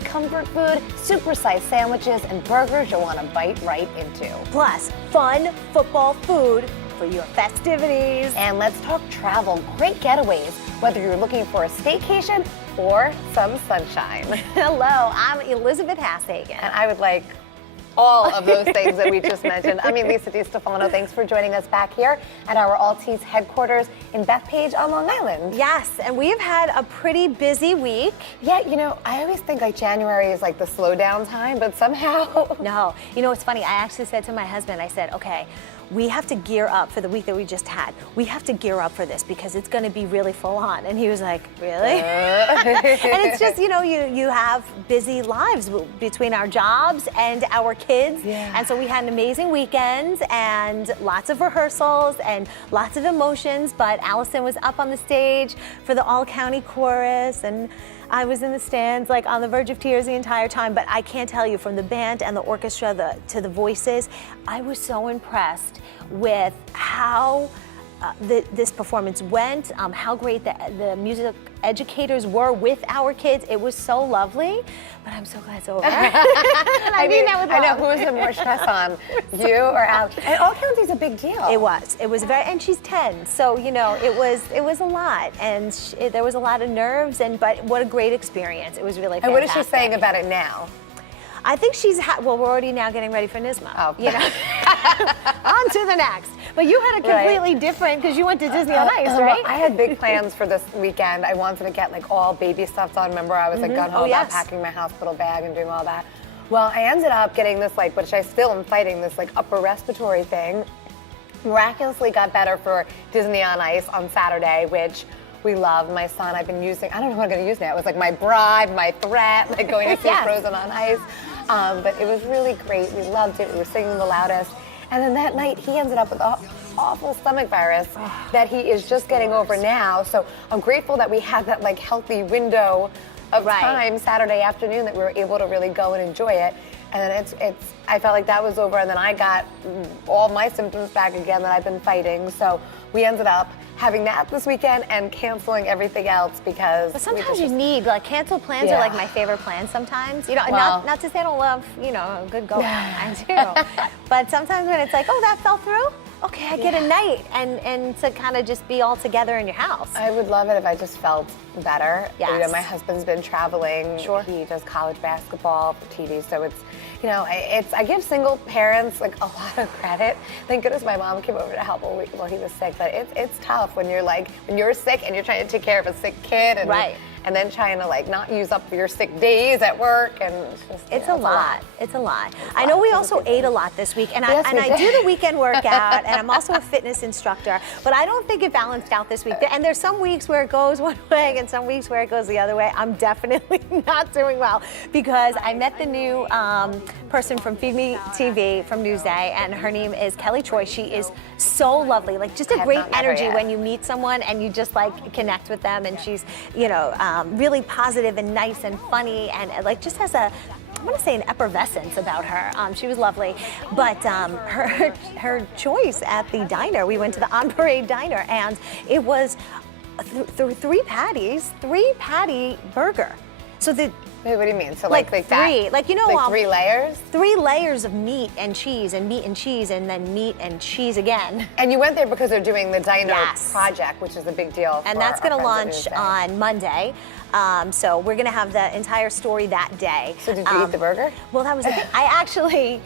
great comfort food, super-sized sandwiches, and burgers you'll want to bite right into. Plus, fun football food for your festivities. And let's talk travel. Great getaways, whether you're looking for a staycation or some sunshine. Hello, I'm Elizabeth Hasagen. And I would like all of those things that we just mentioned. I'm Elisa DiStefano. Thanks for joining us back here at our Altease headquarters in Bethpage on Long Island. Yes, and we have had a pretty busy week. Yeah, you know, I always think like January is like the slow down time, but somehow. No, you know, it's funny. I actually said to my husband, I said, okay, we have to gear up for the week that we just had. We have to gear up for this because it's going to be really full on. And he was like, really? And it's just, you know, you have busy lives between our jobs and our kids. Yeah. And so we had an amazing weekend and lots of rehearsals and lots of emotions. But Allison was up on the stage for the all-county chorus, and I was in the stands, like on the verge of tears the entire time, but I can't tell you, from the band and the orchestra to the voices, I was so impressed with how this performance went, how great the music educators were with our kids. It was so lovely, but I'm so glad it's over. I mean that with I know, who was the more stress on, you or Alex? And all county's a big deal. It was very, and she's 10, so you know, it was a lot, and there was a lot of nerves, but what a great experience. It was really fantastic. And what is she saying about it now? I think she's, well, we're already now getting ready for NYSSMA. Oh. You know, on to the next. But you had a completely different, because you went to Disney on Ice, right? I had big plans for this weekend. I wanted to get like all baby stuff done. Remember, I was like gung-ho about packing my hospital bag and doing all that. Well, I ended up getting this like, which I still am fighting, this like upper respiratory thing. Miraculously got better for Disney on Ice on Saturday, which we love. My son, I've been using, I don't know what I'm going to use now. It was like my bribe, my threat, like going to see Frozen on Ice. But it was really great. We loved it. We were singing the loudest. And then that night, he ended up with an awful stomach virus that he is just getting over now. So I'm grateful that we had that like healthy window of time Saturday afternoon that we were able to really go and enjoy it. And then I felt like that was over, and then I got all my symptoms back again that I've been fighting. So we ended up having that this weekend and canceling everything else because. But sometimes you need, like, canceled plans are like my favorite plans sometimes. You know, not to say I don't love, you know, a good go. I do. But sometimes when it's like, oh, that fell through. Okay, I get a night and to kind of just be all together in your house. I would love it if I just felt better. Yes. You know, my husband's been traveling. Sure. He does college basketball for TV, so it's, you know, I give single parents like a lot of credit. Thank goodness my mom came over to help while he was sick, but it's tough when you're like, when you're sick and you're trying to take care of a sick kid and then trying to like not use up your sick days at work, and it's just, it's a lot. It's a lot. I know we also ate a lot this week, and I do the weekend workout, and I'm also a fitness instructor, but I don't think it balanced out this week. And there's some weeks where it goes one way and some weeks where it goes the other way. I'm definitely not doing well because I met the new person from Feed Me TV from Newsday, and her name is Kelly Choi. She is so lovely, like just a great energy when you meet someone and you just like connect with them, and she's, you know, really positive and nice and funny, and like just has a, I want to say, an effervescence about her. She was lovely, but her choice at the diner, we went to the On Parade Diner, and it was three patty burger. So the Wait, what do you mean? So like three, that, like, you know, like 3 layers? 3 layers of meat and cheese and meat and cheese and then meat and cheese again. And you went there because they're doing the diner project, which is a big deal. And that's going to launch on Monday. So we're going to have the entire story that day. So did you eat the burger? Well, that was the thing. I actually,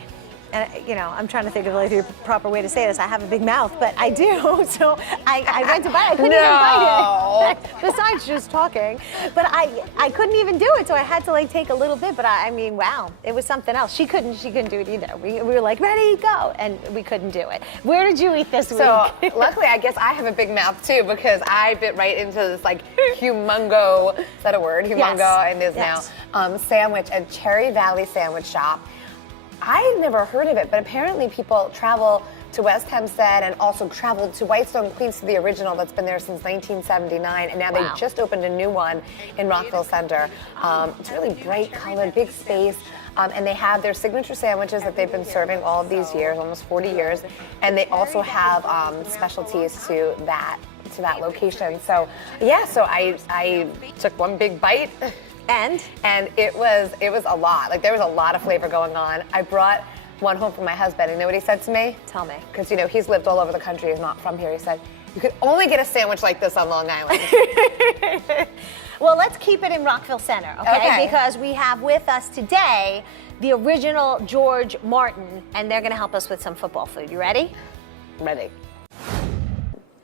you know, I'm trying to think of like the proper way to say this. I have a big mouth, but I do. So I went to buy it. I couldn't even bite it. Besides just talking. But I couldn't even do it. So I had to like take a little bit. But I mean, wow, it was something else. She couldn't do it either. We were like, ready, go. And we couldn't do it. Where did you eat this week? So luckily, I guess I have a big mouth too, because I bit right into this like humongo, is that a word? Humongo, and is now sandwich at Cherry Valley Sandwich Shop. I had never heard of it, but apparently people travel to West Hempstead and also traveled to Whitestone, Queens, to the original that's been there since 1979, and now they just opened a new one in Rockville Center. It's really bright colored, big space, and they have their signature sandwiches that they've been serving all of these years, almost 40 years, and they also have specialties to that location. So yeah, so I took one big bite. And it was a lot. Like there was a lot of flavor going on. I brought one home for my husband, and you know what he said to me? Tell me. Because you know he's lived all over the country. He's not from here. He said, "You could only get a sandwich like this on Long Island." Well, let's keep it in Rockville Center, okay? Because we have with us today the original George Martin, and they're going to help us with some football food. You ready? Ready.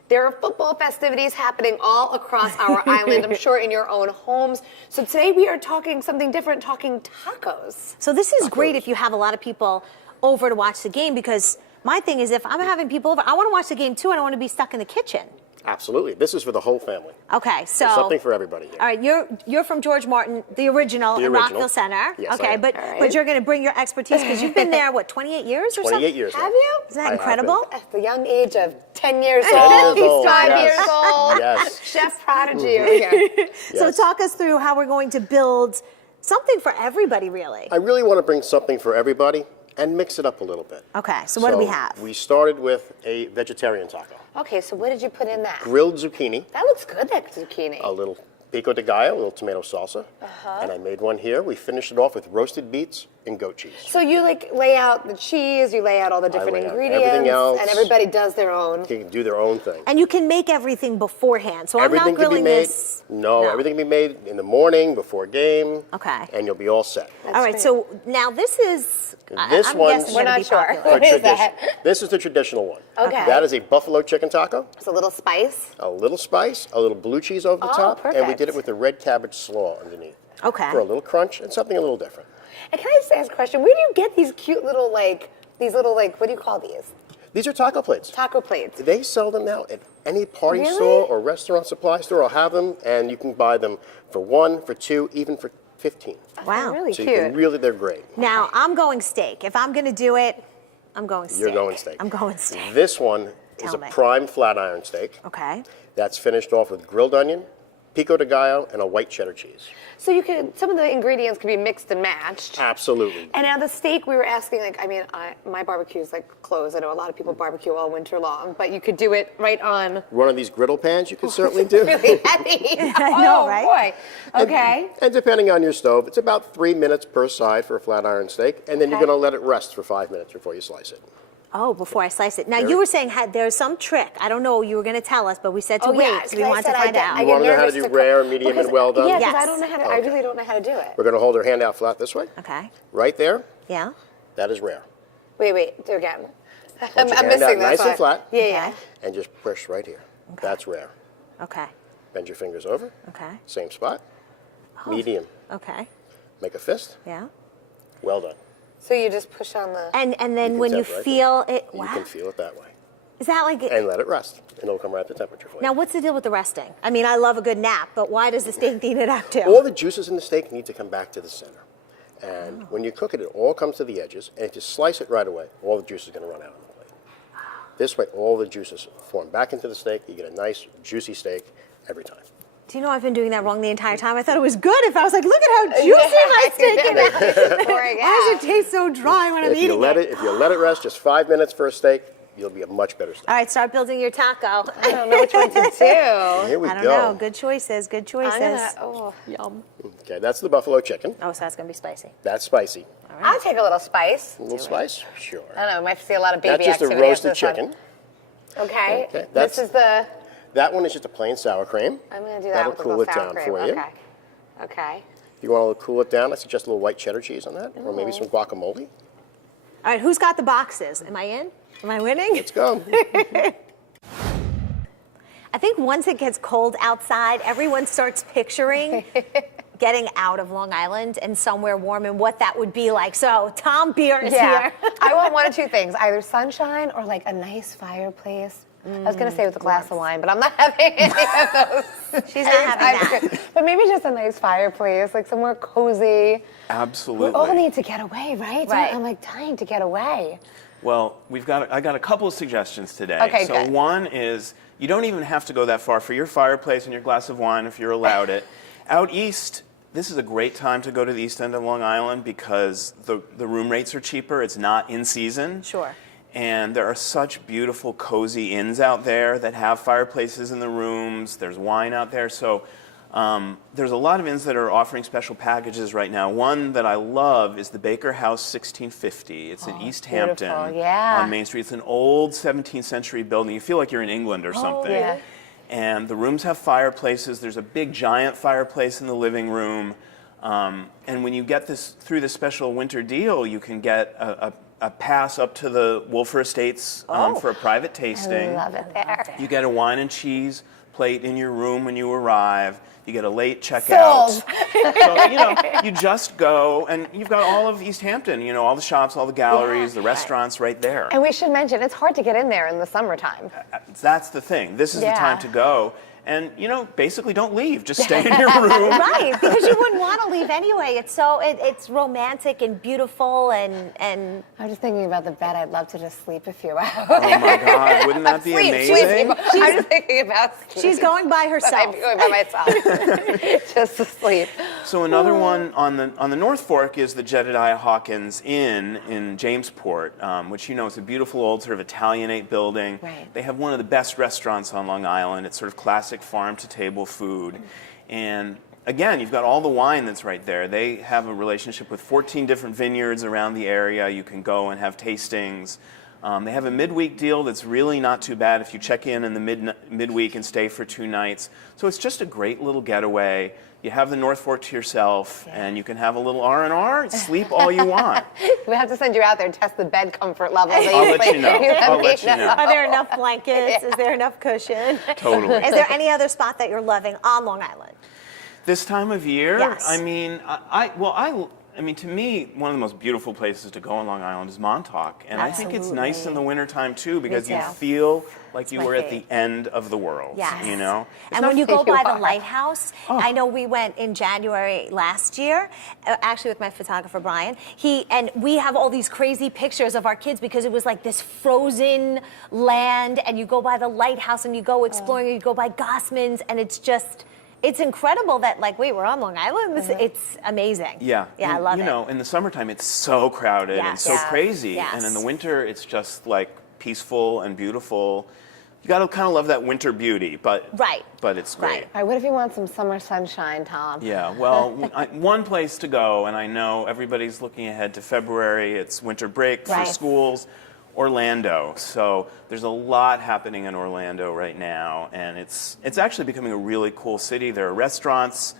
There are football festivities happening all across our island, I'm sure in your own homes. So today we are talking something different, talking tacos. So this is great if you have a lot of people over to watch the game, because my thing is if I'm having people over, I want to watch the game too, and I don't want to be stuck in the kitchen. Absolutely. This is for the whole family. Okay, so there's something for everybody here. All right, you're from George Martin, the original in Rockville Center. Yes, okay, but you're going to bring your expertise because you've been there, what, 28 years or something? 28 years. Have you? Isn't that incredible? At the young age of 10 years old, he's 5 years old. Yes. Chef prodigy over here. So talk us through how we're going to build something for everybody, really. I really want to bring something for everybody and mix it up a little bit. Okay, so what do we have? We started with a vegetarian taco. Okay, so what did you put in that? Grilled zucchini. That looks good, that zucchini. A little pico de gallo, a little tomato salsa. And I made one here. We finished it off with roasted beets and goat cheese. So you like lay out the cheese, you lay out all the different lay out ingredients, everything else. and everybody does their own. They can do their own thing. And you can make everything beforehand. So Everything I'm not grilling can be made. this. No, everything can be made in the morning before game. Okay. And you'll be all set. All right, great. so now this is, This I'm one's- guessing We're gonna not be sure. popular. What is that? This is the traditional one. Okay. That is a buffalo chicken taco. It's a little spice. A little spice, a little blue cheese over the Oh, top, and we perfect. did it with a red cabbage slaw underneath. Okay. For a little crunch and something a little different. And can I just ask a question? Where do you get these cute little what do you call these? These are taco plates. Taco plates. They sell them now at any party Really? store or restaurant supply store. I'll have them, and you can buy them for 1, for 2, even for 15. Wow. They're really So cute. you can really, they're great. Now, I'm going steak. If I'm going to do it, I'm going steak. You're going steak. I'm going steak. This one is Tell a me. prime flat iron steak. Okay. That's finished off with grilled onion, pico de gallo, and a white cheddar cheese. So some of the ingredients can be mixed and matched. Absolutely. And now the steak, we were asking, my barbecue's closed. I know a lot of people barbecue all winter long, but you could do it right on. One of these griddle pans you can certainly do. Really heavy. I know, right? Boy. Okay. And depending on your stove, it's about 3 minutes per side for a flat iron steak, and then you're Okay. going to let it rest for 5 minutes before you slice it. Oh, before I slice it. Now, you were saying there's some trick. I don't know, you were going to tell us, but we said to wait, yeah, because we wanted to find out. You want to know how to do rare, medium, and well done? Yeah, because Yes. I don't know how to. I really don't know how to do it. We're going to hold our hand out flat this way. Okay. Right there, Yeah. that is rare. Wait, do it again. Hold I'm your hand missing out that. nice and part. flat. Yeah. And just push right here. That's rare. Okay. Bend your fingers over. Okay. Same spot. Medium. Okay. Make a fist. Yeah. Well done. So you just push on the. And then can when you tap right feel it, You wow. can feel it that way. Is that like And let it rest, and it'll come right at the temperature for you. Now, what's the deal with the resting? I mean, I love a good nap, but why does the steak need a nap too? All the juices in the steak need to come back to the center. And when you cook it, it all comes to the edges. And if you slice it right away, all the juice is going to run out on the plate. This way, all the juices form back into the steak. You get a nice, juicy steak every time. Do you know I've been doing that wrong the entire time? I thought it was good. If I was like, look at how juicy my steak is. Pouring Why out. does it taste so dry when I'm If you eating let it? if you let it rest just 5 minutes for a steak, you'll be a much better steak. All right, start building your taco. I don't know which one to do. Here we I don't go. know. Good choices. Good choices. Yum. Okay, that's the buffalo chicken. Oh, so that's gonna be spicy. That's spicy. I'll take a little spice. A little spice? Sure. I don't know. Might see a lot of baby That's just a activity roasted after this chicken. one. Okay. Okay, This is the. That one is just a plain sour cream. I'm gonna do that That'll with a cool little it sour down cream. for you. Okay. Okay. If you want to cool it down, I suggest a little white cheddar cheese on that, or maybe some guacamole. All right, who's got the boxes? Am I in? Am I winning? Let's go. I think once it gets cold outside, everyone starts picturing getting out of Long Island and somewhere warm and what that would be like. So Tom Beer is Yeah. here. I want one of two things: either sunshine or like a nice fireplace. I was gonna say with a glass of wine, but I'm not having any of those. She's not having that. But maybe just a nice fireplace, like somewhere cozy. Absolutely. We all need to get away, right? Right. I'm like dying to get away. Well, I got a couple of suggestions today. Okay, so good. one is you don't even have to go that far for your fireplace and your glass of wine if you're allowed it. Out east, this is a great time to go to the east end of Long Island because the room rates are cheaper. It's not in season. Sure. And there are such beautiful, cozy inns out there that have fireplaces in the rooms. There's wine out there. So There's a lot of inns that are offering special packages right now. One that I love is the Baker House 1650. It's in East Hampton on Main Street. It's an old 17th century building. You feel like you're in England or something. Yeah. And the rooms have fireplaces. There's a big giant fireplace in the living room. And when you get through this special winter deal, you can get a pass up to the Wolfer Estates for a private tasting. I love it there. You get a wine and cheese plate in your room when you arrive. You get a late checkout. So, you just go, and you've got all of East Hampton, all the shops, all the galleries, the restaurants right there. And we should mention, it's hard to get in there in the summertime. That's the thing. This is the time to go. And, basically don't leave. Just stay in your room. Right, because you wouldn't want to leave anyway. It's so, it's romantic and beautiful and... I'm just thinking about the bed. I'd love to just sleep a few hours. Oh my God, wouldn't that be amazing? I'm just thinking about sleep. She's going by herself. I'm going by myself. Just to sleep. So another one on the North Fork is the Jedediah Hawkins Inn in Jamesport, which is a beautiful old sort of Italianate building. Right. They have one of the best restaurants on Long Island. It's sort of classic farm-to-table food. And again, you've got all the wine that's right there. They have a relationship with 14 different vineyards around the area. You can go and have tastings. They have a midweek deal that's really not too bad if you check in the midweek and stay for 2 nights. So it's just a great little getaway. You have the North Fork to yourself, and you can have a little R&R, sleep all you want. We have to send you out there and test the bed comfort level. I'll let you know. I'll let you know. Are there enough blankets? Is there enough cushion? Totally. Is there any other spot that you're loving on Long Island? This time of year? Yes. I mean, to me, one of the most beautiful places to go on Long Island is Montauk. And I think it's nice in the wintertime, too, because you feel like you were at the end of the world, Yes. It's And when you go not by far. the lighthouse, I know we went in January last year, actually with my photographer, Brian. And we have all these crazy pictures of our kids because it was like this frozen land, and you go by the lighthouse, and you go exploring, and you go by Gossman's, and it's incredible that, wait, we're on Long Island? It's amazing. Yeah. Yeah, I love it. In the summertime, it's so crowded and so crazy. Yes. And in the winter, it's just, peaceful and beautiful. You got to kind of love that winter beauty, but it's great. Right. All right, what if you want some summer sunshine, Tom? Yeah, well, one place to go, and I know everybody's looking ahead to February. It's winter break for schools. Orlando. So there's a lot happening in Orlando right now, and it's actually becoming a really cool city. There are restaurants,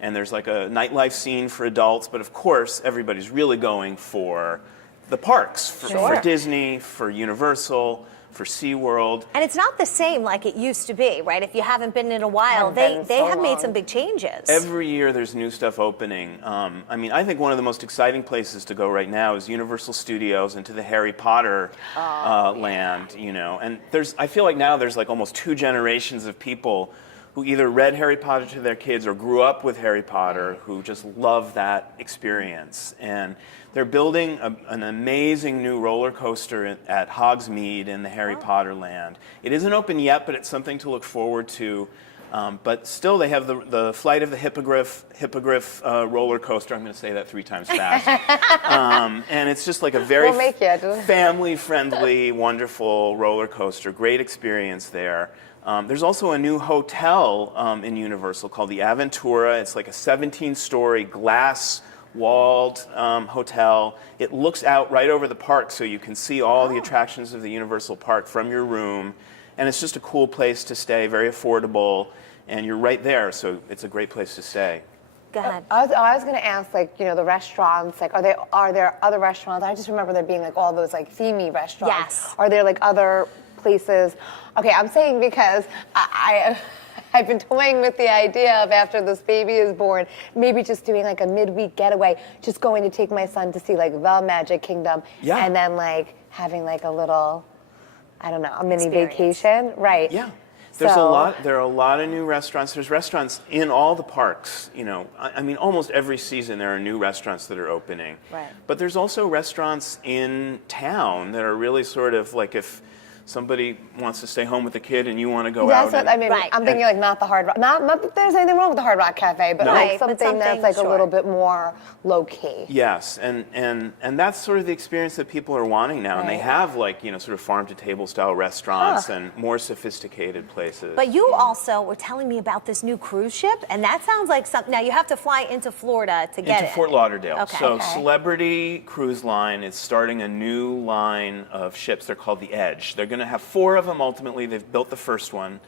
and there's a nightlife scene for adults, but of course everybody's really going for the parks, for Disney, for Universal, for SeaWorld. And it's not the same like it used to be, right? If you haven't been in a while, they have made some big changes. Every year there's new stuff opening. I think one of the most exciting places to go right now is Universal Studios and to the Harry Potter land, And I feel like now there's almost 2 generations of people who either read Harry Potter to their kids or grew up with Harry Potter who just love that experience. And they're building an amazing new roller coaster at Hogsmeade in the Harry Potter land. It isn't open yet, but it's something to look forward to. But still, they have the Flight of the Hippogriff roller coaster. I'm going to say that 3 times fast. And it's just a very family-friendly, wonderful roller coaster. Great experience there. There's also a new hotel in Universal called the Aventura. It's a 17-story glass-walled hotel. It looks out right over the park, so you can see all the attractions of the Universal Park from your room. And it's just a cool place to stay, very affordable, and you're right there, so it's a great place to stay. Go ahead. I was going to ask, the restaurants, are there other restaurants? I just remember there being all those themey restaurants. Yes. Are there other places? Okay, I'm saying because I've been toying with the idea of after this baby is born, maybe just doing a midweek getaway, just going to take my son to see the Magic Kingdom, and then having a little, I don't know, a mini vacation, right? Yeah. There are a lot of new restaurants. There's restaurants in all the parks. Almost every season there are new restaurants that are opening. Right. But there's also restaurants in town that are really sort of if somebody wants to stay home with the kid and you want to go That's out. what I mean. Right. I'm thinking like not the Hard Rock. Not that there's anything wrong with the Hard Rock Cafe, but No. like Right, but something that's like something, a little bit more low key. Yes, and that's sort of the experience that people are wanting now, and they Right. have like sort of farm to table style restaurants and more sophisticated places. But you also were telling me about this new cruise ship, and that sounds like something. Now you have to fly into Florida to get into it. Fort Lauderdale. Okay. So Okay. Celebrity Cruise Line is starting a new line of ships. They're called the Edge. They're going to have 4 of them ultimately. They've built the first one,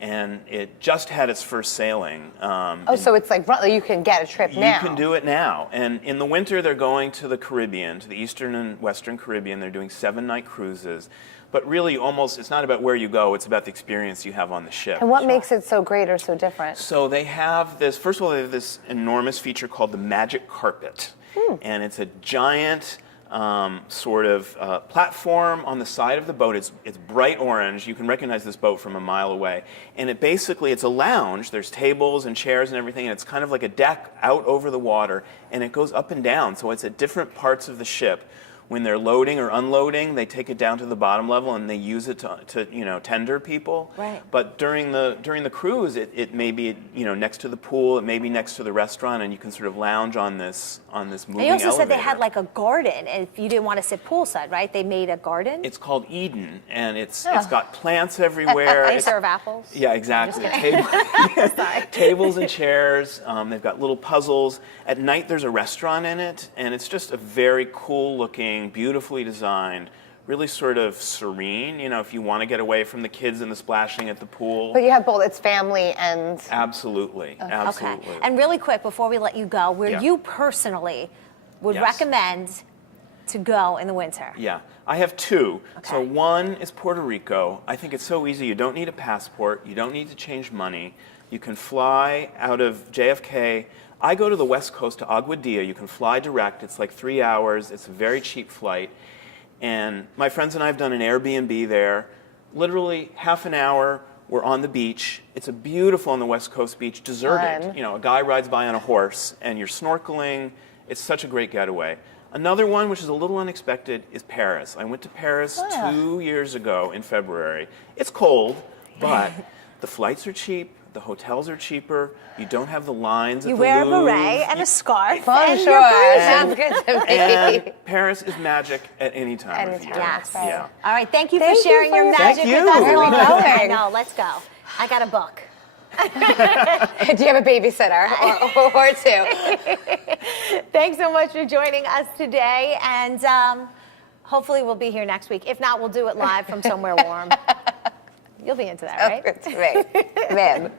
and it just had its first sailing. So it's like you can get a trip now. You can do it now. And in the winter, they're going to the Caribbean, to the Eastern and Western Caribbean. They're doing 7-night cruises. But really, almost, it's not about where you go, it's about the experience you have on the ship. And what makes it so great or so different? So they have this, first of all, they have this enormous feature called the Magic Carpet. And it's a giant sort of platform on the side of the boat. It's bright orange. You can recognize this boat from a mile away. And it's a lounge. There's tables and chairs and everything. And it's kind of like a deck out over the water. And it goes up and down. So it's at different parts of the ship. When they're loading or unloading, they take it down to the bottom level and they use it to tender people. Right. But during the cruise, it may be next to the pool, it may be next to the restaurant, and you can sort of lounge on this moving elevator. They also said they had like a garden, and if you didn't want to sit poolside, right? They made a garden. It's called Eden, and it's got plants everywhere. They serve apples. Yeah, exactly. Tables and chairs. They've got little puzzles. At night, there's a restaurant in it, and it's just a very cool-looking, beautifully designed, really sort of serene. If you want to get away from the kids and the splashing at the pool. But you have both. It's family and. Absolutely, absolutely. Okay. And really quick, before we let you go, where Yeah. you personally would Yes. recommend to go in the winter? Yeah, I have 2. So Okay. one is Puerto Rico. I think it's so easy. You don't need a passport. You don't need to change money. You can fly out of JFK. I go to the West Coast to Aguadilla. You can fly direct. It's like 3 hours. It's a very cheap flight. And my friends and I have done an Airbnb there. Literally half an hour, we're on the beach. It's a beautiful on the West Coast beach, deserted. Fun. A guy rides by on a horse and you're snorkeling. It's such a great getaway. Another one, which is a little unexpected, is Paris. I went to Paris 2 years ago in February. It's cold, but the flights are cheap. The hotels are cheaper. You don't have the lines at the You wear a Louvre. beret and a scarf. Well, and sure. you're cruising. Sounds good to me. And Paris is magic at any time of Anytime. year. Yes. Right. Yeah. All right. Thank you Thank for you sharing for your your- magic Thank with you. us. Where are we I going? know. Let's go. I got a book. Do you have a babysitter or 2? Thanks so much for joining us today, and hopefully we'll be here next week. If not, we'll do it live from somewhere warm. You'll be into that, right? It's me. Man.